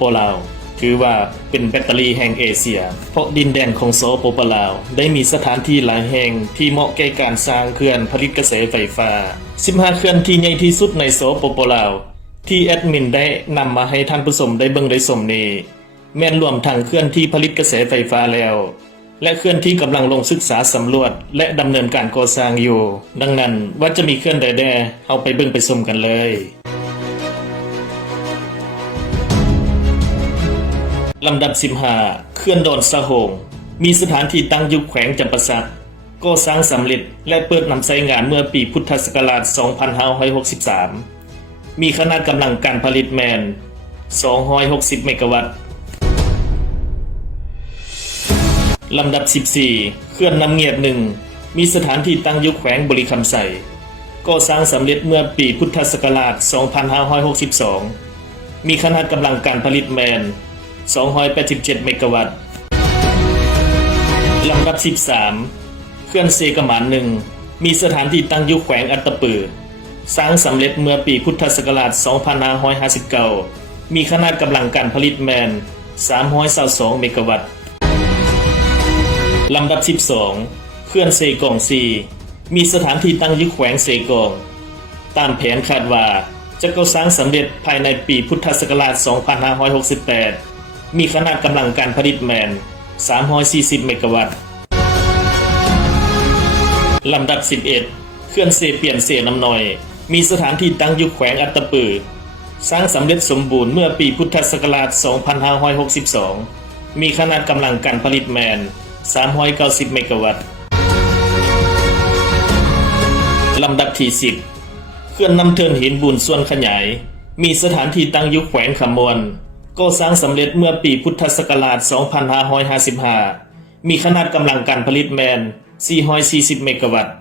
ปลาวถือว่าเป็นแบตเตอรี่แห่งเอเชียเพราะดินแดนของสปปลาวได้มีสถานที่หลายแห่งที่เหมาะแก่การสร้างเขื่อนผลิตกระแสไฟฟ้า15เขื่อนที่ใหญ่ที่สุดในสปปลาวที่แอดมินได้นำมาให้ท่านผู้ชมได้เบิ่งได้ชมนี้แม่นรวมทั้งเขื่อนที่ผลิตกระแสไฟฟ้าแล้วและเขื่อนที่กำลังลงศึกษาสำรวจและดำเนินการก่อสร้างอยู่ดังนั้นว่าจะมีเขื่อนใดๆเอาไปเบิ่งไปชมกันเลยลำดับ15เขื่อนดอนสะโหงมีสถานที่ตั้งอยู่แขวงจำปาสักก่อสร้างสำเร็จและเปิดนำใช้งานเมื่อปีพุทธศักราช 2563 มีขนาดกำลังการผลิตแมน 260 เมกะวัตต์ลำดับ14เขื่อนน้ำเงียด1มีสถานที่ตั้งอยู่แขวงบริคำไสก่อสร้างสำเร็จเมื่อปีพุทธศักราช 2562 มีขนาดกำลังการผลิตแมน287 เมกะวัตต์ลำดับ13เขื่อนเซกะหมาน1มีสถานที่ตั้งอยู่แขวงอัตตปือสร้างสำเร็จเมื่อปีพุทธศักราช 2559 มีขนาดกำลังการผลิตแมน322 เมกะวัตต์ลำดับ12เขื่อนเซกอง4มีสถานที่ตั้งอยู่แขวงเซกองตามแผนคาดว่าจะก่อสร้างสำเร็จภายในปีพุทธศักราช 2568 มีขนาดกำลังการผลิตแมน340 เมกะวัตต์ลำดับ11เขื่อนเซเปียนเซน้ำน้อยมีสถานที่ตั้งอยู่แขวงอัตตปือสร้างสำเร็จสมบูรณ์เมื่อปีพุทธศักราช 2562 มีขนาดกำลังการผลิตแมน390 เมกะวัตต์ลำดับที่10เขื่อนน้ำเทินหินบุญส่วนขยายมีสถานที่ตั้งอยู่แขวงขมวนก่อสร้างสำเร็จเมื่อปีพุทธศักราช 2555 มีขนาดกำลังการผลิตแมน440 เมกะวัตต์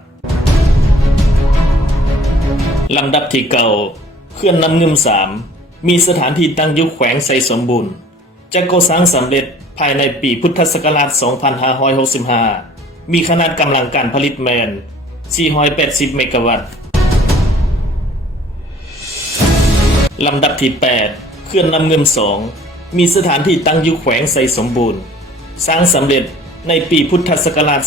ลำดับที่9เขื่อนน้ำเงิม3มีสถานที่ตั้งอยู่แขวงไสสมบูรณ์จะก่อสร้างสำเร็จภายในปีพุทธศักราช 2565 มีขนาดกำลังการผลิตแมน480 เมกะวัตต์ลำดับที่8เขื่อนน้ำเงิม2มีสถานที่ตั้งอยู่แขวงไสสมบูรณ์สร้างสำเร็จในปีพุทธศักราช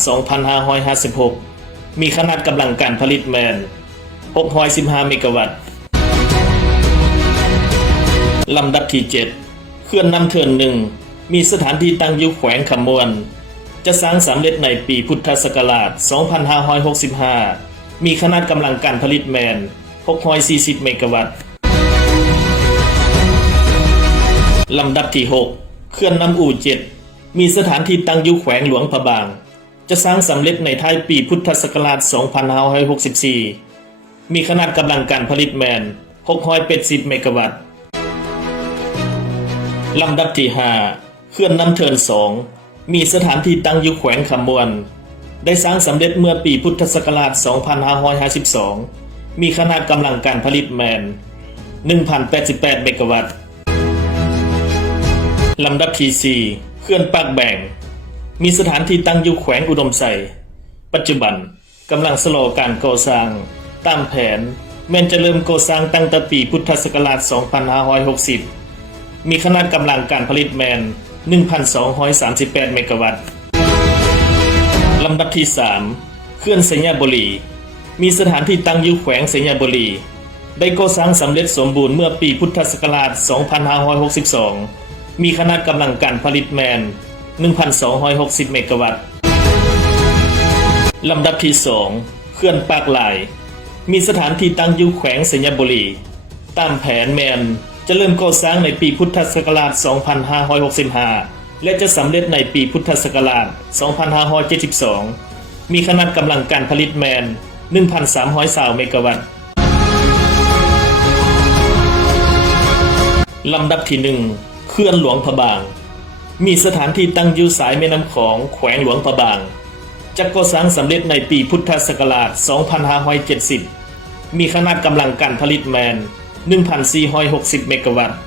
2556 มีขนาดกำลังการผลิตแมน615 เมกะวัตต์ลำดับที่7เขื่อนน้ำเทิน1มีสถานที่ตั้งอยู่แขวงขมวนจะสร้างสำเร็จในปีพุทธศักราช 2565 มีขนาดกำลังการผลิตแมน640 เมกะวัตต์ลำดับที่6เขื่อนน้ำอู่7มีสถานที่ตั้งอยู่แขวงหลวงพระบางจะสร้างสำเร็จในท้ายปีพุทธศักราช 2564 มีขนาดกำลังการผลิตแมน680 เมกะวัตต์ลำดับที่5เขื่อนน้ำเทิน2มีสถานที่ตั้งอยู่แขวงขมวนได้สร้างสำเร็จเมื่อปีพุทธศักราช 2552 มีขนาดกำลังการผลิตแมน 1,088 เมกะวัตต์ลำดับที่4เขื่อนปากแบ่งมีสถานที่ตั้งอยู่แขวงอุดมไซปัจจุบันกำลังชะลอการก่อสร้างตามแผนแม้นจะเริ่มก่อสร้างตั้งแต่ปีพุทธศักราช 2560 มีขนาดกำลังการผลิตแมน 1,238 เมกะวัตต์ลำดับที่3เขื่อนสัญญาบุรีมีสถานที่ตั้งอยู่แขวงสัญญาบุรีได้ก่อสร้างสำเร็จสมบูรณ์เมื่อปีพุทธศักราช 2562 มีขนาดกำลังการผลิตแมน 1,260 เมกะวัตต์ลำดับที่2เขื่อนปากหลายมีสถานที่ตั้งอยู่แขวงสัญญาบุรีตามแผนแมนจะเริ่มก่อสร้างในปีพุทธศักราช 2565 และจะสำเร็จในปีพุทธศักราช 2572 มีขนาดกำลังการผลิตแมน 1,320 เมกะวัตต์ลำดับที่1เขื่อนหลวงพระบางมีสถานที่ตั้งอยู่สายแม่น้ำของแขวงหลวงพระบางจะก่อสร้างสำเร็จในปีพุทธศักราช 2570 มีขนาดกำลังการผลิตแมน 1,460 เมกะวัตต์